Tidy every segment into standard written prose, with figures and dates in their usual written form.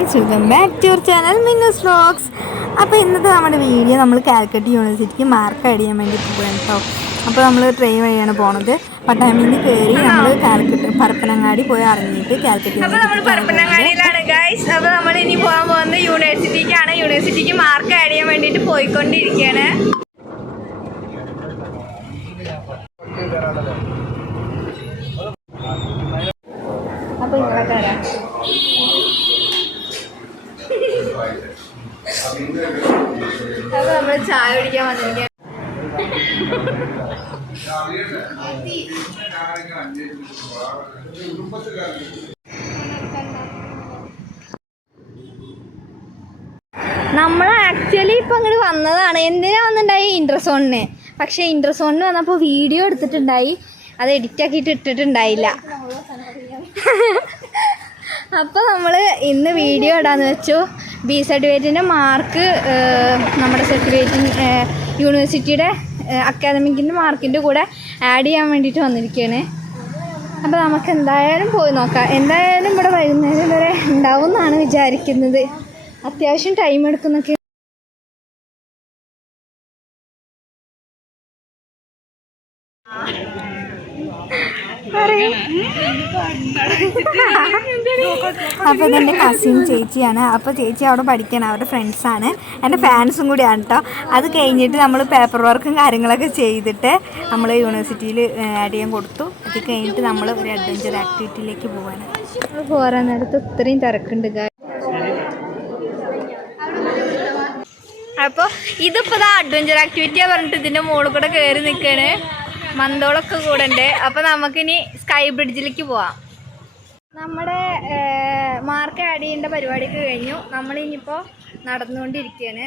Friends, welcome back to your channel Minnus vlogs. അപ്പോൾ ഇന്നത്തെ നമ്മുടെ വീഡിയോ നമ്മൾ കാലിക്കറ്റ് യൂണിവേഴ്സിറ്റിക്ക് മാർക്ക് ആഡ് ചെയ്യാൻ വേണ്ടി പോകാൻ കേട്ടോ. അപ്പോൾ നമ്മൾ ട്രെയിൻ വഴിയാണ് പോണത്. പട്ടാമ്പിയിൽ നിന്ന് കയറി നമ്മൾ കാലിക്കറ്റ് പരപ്പനങ്ങാടി പോയി ഇറങ്ങിയിട്ട് കാലിക്കറ്റ് പരപ്പനങ്ങാടിയിലാണ് ഗൈസ്. അപ്പോൾ നമ്മൾ ഇനി പോകാൻ പോകുന്നത് യൂണിവേഴ്സിറ്റിക്കാണ്. യൂണിവേഴ്സിറ്റിക്ക് മാർക്ക് ആഡ് ചെയ്യാൻ വേണ്ടിയിട്ട് പോയിക്കൊണ്ടിരിക്കുകയാണ്. അപ്പോൾ ഇങ്ങനെ തരാം. അപ്പോൾ നമ്മൾ ചായ കുടിക്കാൻ വന്നിരിക്കുകയാണ്. നമ്മൾ ആക്ച്വലി ഇപ്പം അങ്ങോട്ട് വന്നതാണ്. എന്തിനാ വന്നിട്ടുണ്ടായി? ഇൻട്രസോണിന്. പക്ഷേ ഇൻട്രസോണിന് വന്നപ്പോൾ വീഡിയോ എടുത്തിട്ടുണ്ടായി, അത് എഡിറ്റാക്കിയിട്ട് ഇട്ടിട്ടുണ്ടായില്ല. അപ്പോൾ നമ്മൾ ഇന്ന് വീഡിയോ ഇടാന്ന് വെച്ചു. ബി സർട്ടിഫിക്കറ്റിൻ്റെ മാർക്ക് നമ്മുടെ സർട്ടിഫിക്കറ്റിന് യൂണിവേഴ്സിറ്റിയുടെ അക്കാദമിക്കിൻ്റെ മാർക്കിൻ്റെ കൂടെ ആഡ് ചെയ്യാൻ വേണ്ടിയിട്ട് വന്നിരിക്കുകയാണ്. അപ്പോൾ നമുക്ക് എന്തായാലും പോയി നോക്കാം. എന്തായാലും ഇവിടെ വൈകുന്നേരം വരെ ഉണ്ടാവും എന്നാണ് വിചാരിക്കുന്നത്. അത്യാവശ്യം ടൈം എടുക്കുന്നൊക്കെ. അപ്പോൾ ഇതെൻ്റെ കസിൻ ചേച്ചിയാണ്. അപ്പോൾ ചേച്ചി അവിടെ പഠിക്കാൻ അവരുടെ ഫ്രണ്ട്സാണ്, എൻ്റെ ഫാൻസും കൂടിയാണ് കേട്ടോ. അത് കഴിഞ്ഞിട്ട് നമ്മൾ പേപ്പർ വർക്കും കാര്യങ്ങളൊക്കെ ചെയ്തിട്ട് നമ്മൾ യൂണിവേഴ്സിറ്റിയിൽ ആഡ് ചെയ്യാൻ കൊടുത്തു. അത് കഴിഞ്ഞിട്ട് നമ്മൾ ഒരു അഡ്വഞ്ചർ ആക്ടിവിറ്റിയിലേക്ക് പോകാനാണ്. പോരാൻ നേരത്ത് ഇത്രയും തിരക്കുണ്ട്. അപ്പോൾ ഇതിപ്പോൾ അഡ്വഞ്ചർ ആക്ടിവിറ്റിയാണ് പറഞ്ഞിട്ട് ഇതിൻ്റെ മുകളിൽ കൂടെ കയറി നിൽക്കുകയാണ്. മന്തോളൊക്കെ കൂടെ ഉണ്ട്. അപ്പോൾ നമുക്കിനി സ്കൈ ബ്രിഡ്ജിലേക്ക് പോവാം. നമ്മുടെ മാർക്ക് ആഡ് ചെയ്യേണ്ട പരിപാടിയൊക്കെ കഴിഞ്ഞു. നമ്മളിനിയിപ്പോൾ നടന്നുകൊണ്ടിരിക്കുകയാണ്.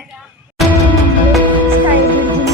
സ്കൈ ബ്രിഡ്ജിന്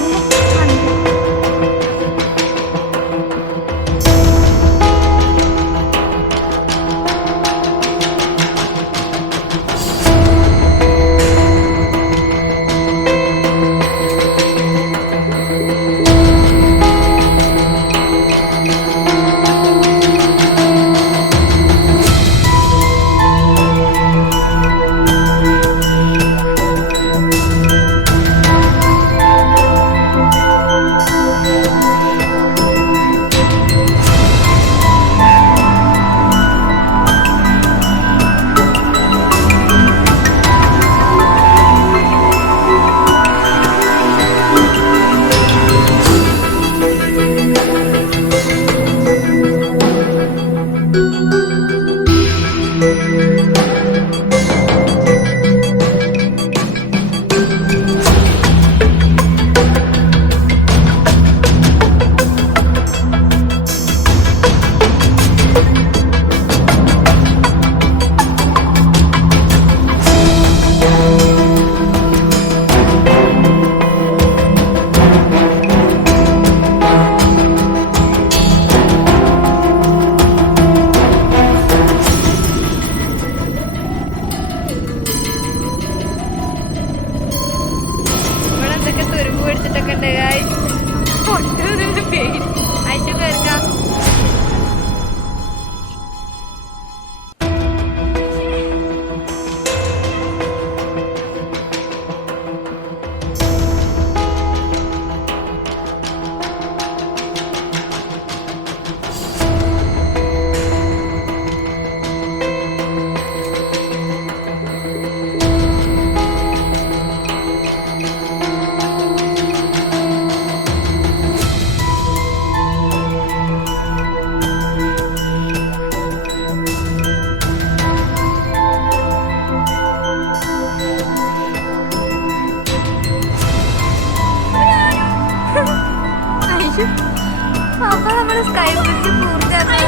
തുരുമ്പ് പിടിച്ചിട്ടൊക്കെ ഉണ്ട്. അയച്ചു കേൾക്കാം. അപ്പോൾ നമ്മൾ സ്കൈ ബ്രിഡ്ജ് പൂർത്തിയാക്കി.